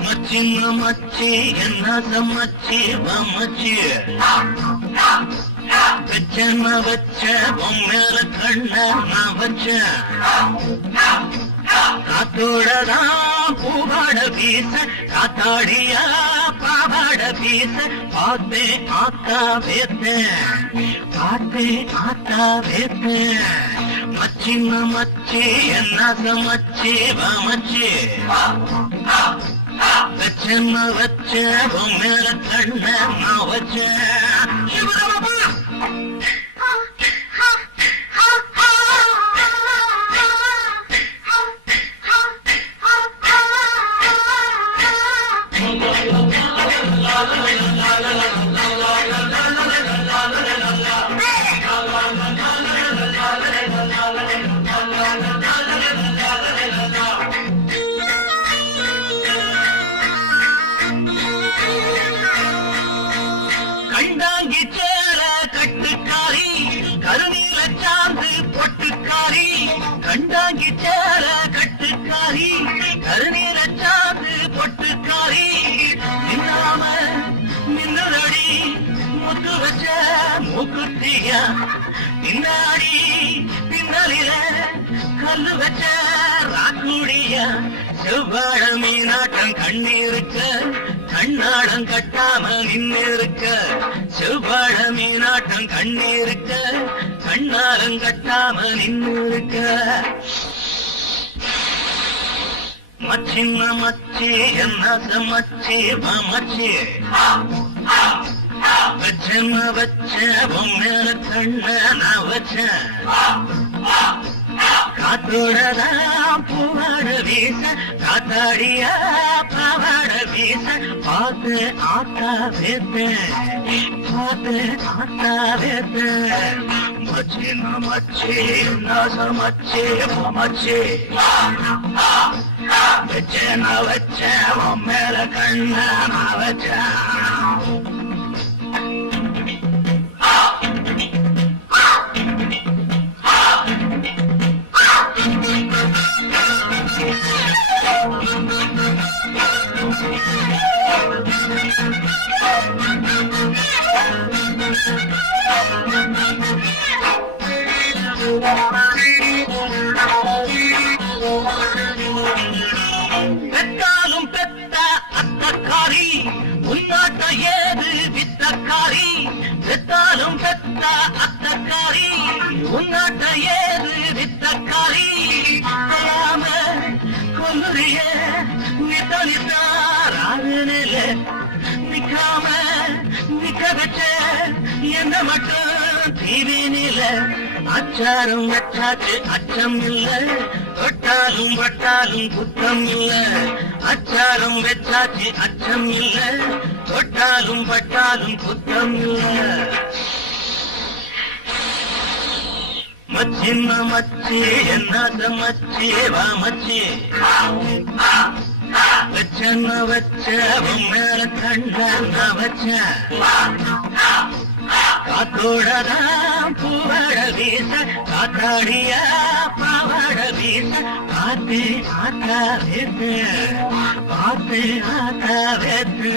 மச்சின்ன மச்சி என்ன சமச்சி வமச்சி வச்சன வச்ச பொம்மேல கண்ண நான் வச்ச காத்தோடதான் பூவாட வீச காத்தாடியா பாவாட வீச பார்த்தே ஆத்தா வேத்தேன் பார்த்தே ஆத்தா வேத்தேன் மச்சின்ன மச்சி என்ன சமச்சி வமச்சி வச்சன வச்ச பொம்மேல கண்ண நான் வச்ச கண்டாங்கி சேர கட்டுக்காரி கருநீல சாந்து பொட்டுக்காரி கண்டாங்கி சேர கட்டுக்காரி கருநீல சாந்து பொட்டுக்காரி நின்னாம நின்னுரடி முத்து வச்ச மூக்குத்தியா பின்னாடி பின்னலில கல்லு வச்ச ராக்குடியா செவ்வாழ மீனாட்டம் கண்ணீருக்க கண்ணாடம் கட்டாம நின்னிருக்க செவ்வாழ மீனாட்டம் கண்ணீருக்க கண்ணாடம் கட்டாம நின்னிருக்க மச்சின்ன மச்சி என்ன சமச்சி மச்சி வச்சன வச்ச பொம்மேல கண்ண நான் வச்ச காத்தோடதான் பூவாட வீச காத்தாடியா பாவாட வீச பார்த்து ஆத்தா வேத்தேன் பார்த்து ஆத்தா வேத்தேன் மச்சின்ன மச்சி நசமச்சி மச்சி வச்சன வச்ச மேல கண்ண நான் வச்சேன் பெத்தாலும் பெத்த அத்தக்காரி உன்னாட்ட ஏது வித்தக்காரி பெத்தாலும் பெத்த அத்தக்காரி உன்னாட்ட ஏது வித்தக்காரி சொல்லாம கொல்லுறிய நித்தனித்தாராருல நிக்காம நிக்க வச்ச என்ன மட்டும் தீவினில அச்சாரம் வச்சாச்சு அச்சம் இல்ல தொட்டாலும் வட்டாலும் குற்றம் இல்ல அச்சாரம் வச்சாச்சு அச்சம் இல்ல தொட்டாலும் வட்டாலும் குற்றம் இல்ல மச்சின்ன மச்சி என்ன மச்சி மச்சி வச்சன வச்ச மேல கண்ண நான் வச்ச காத்தோடதான் பூவாட வீச காத்தாடியா பாவாட வீச பார்த்து ஆத்தா வேத்து பார்த்து ஆத்தா வேத்து